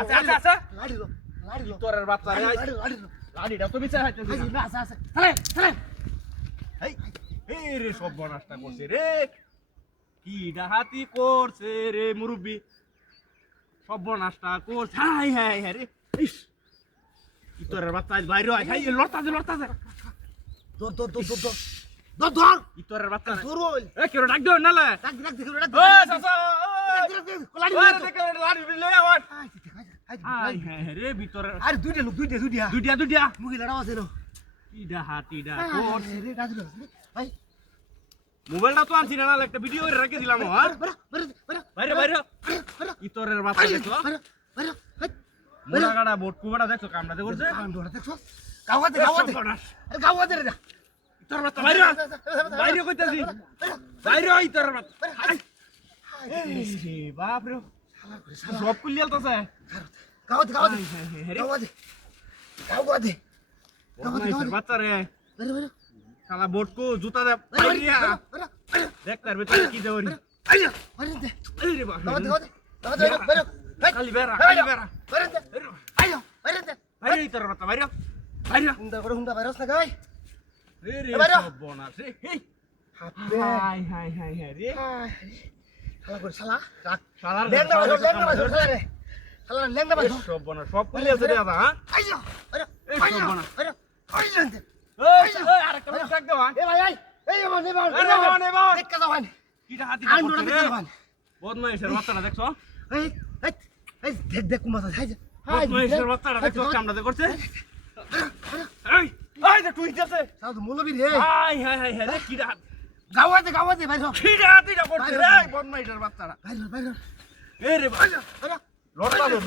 আচ্ছা আচ্ছা আচ্ছা লাড়ি লো তোরের বাচ্চা রে লাড়িটা তো বিচার হাইতে দিস না আছে চলে চলে এই এই রে সব বনাসটা করছে রে কি ডাহাতি করছে রে মুরব্বি সব বনাসটা করছে হাই হাই হাই রে ইস কি তোরের বাচ্চা আজ বাইরে আয় হাই লড়তাছে দর ইতরের বাচ্চা দর ওই এ কেউ ডাক দিও নালে ডাক ও সাসা লাড়ি ওই দেখে লাড়ি লে আওয়াজ হাই হাই রে ভিতরে আরে দুইটা লোক দুইটা মুখে লড়াও আছে না কি ডাহাতি ডা কোর রে রাজু ভাই মোবাইলটা তো আনছি না একটা ভিডিও করে রেখে দিলাম হ্যাঁ বাইরে ইতরের বাচ্চা দেখো মোড়াগাড়া বোট কুবাড়া দেখছো কামড়াতে করছে কামড়া দেখছো গাওয়াতে রে ইতরের বাচ্চা বাইরে কইতাছি বাইরে ইতরের বাচ্চা এই বাপ রে সব কুলিয়ালতাছে গাওয়াতে বাচ্চা রে বেরে শালা বোটকু জুতা দে বাইরিয়া দেখ তার ভিতরে কি দেওরি এই রে বাপ খালি বেরা বাইরে ইতরের বাচ্চা বাইরে হুন্ডা ভাইরাস না গাই এই রে সব বনাস রে এই হাই রে শালা শালার লেংদা বাজো সব বনাস সব কুলিয়ালছে রে দাদা হ্যাঁ আইয়া এই সব বনাস আইয়া এই আরেকটা ডাক দাও এ ভাই এই নেবান দেখা যাওয়ান কিটা হাতি আন্ডোরা দেখা যাওয়ান বদমাইশের বাচ্চাটা দেখছো এই দেখ কুমাতা বদমাইশের বাচ্চাটা দেখছো কামড়াতে করছে এই যে তুই যাচ্ছে তাও তো মৌলবী রে হাই রে কিটা গাওয়াতে ভাই সব কিটা হাতিটা করছে রে বদমাইশের বাচ্চাটা ভাই এই রে ভাই লড়তাছে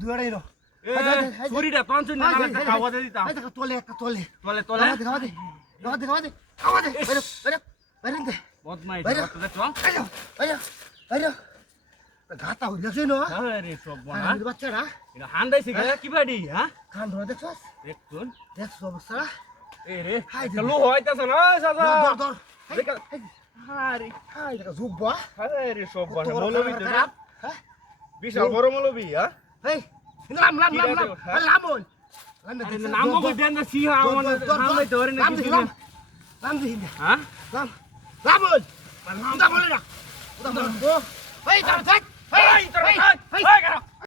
দুয়ারাই নো ছুরিটা তনছুন না একটা খাওয়া দে দিতাম তোলে তলে বদমাইশ বাচ্চা দেখছো ঘাটা হয়ে গেছে না আরে সব বনা বাচ্চারা এটা হান্দাইছে কি বাড়ি হ্যাঁ খান ধরে দেখছো দেখুন দেখছো অবস্থারা এই রে একটা লো হইতাছে না সাজা দর দেখ আরে হাই দেখা জুব্বা আরে সব বনা মৌলবি তো বিশাল বড় মৌলবি হ্যাঁ এই লাম নামও কই দেন না সিহা আমার নামই ধরে না কিছু লাম দিন হ্যাঁ লামন না এই তার দেখ এই এই